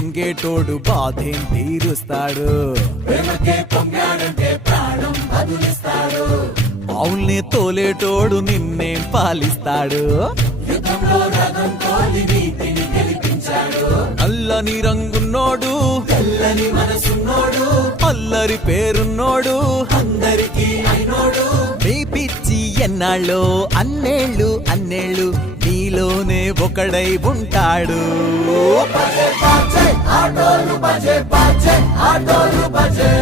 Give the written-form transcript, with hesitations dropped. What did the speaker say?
లొంగేటోడు బాధేం తీరుస్తాడు. అవుల్ని తోలేటోడు నిన్నేం పాలిస్తాడు. నల్లని రంగున్నోడు తెల్లని మనసున్నోడు అల్లరి పేరున్నోడు అందరికీ అయినోడు. నీ పిచ్చి ఎన్నాళ్ళో అన్నేళ్ళు అన్నేళ్ళు నీలోనే ఒకడై ఉంటాడు. ఆటోలు బజే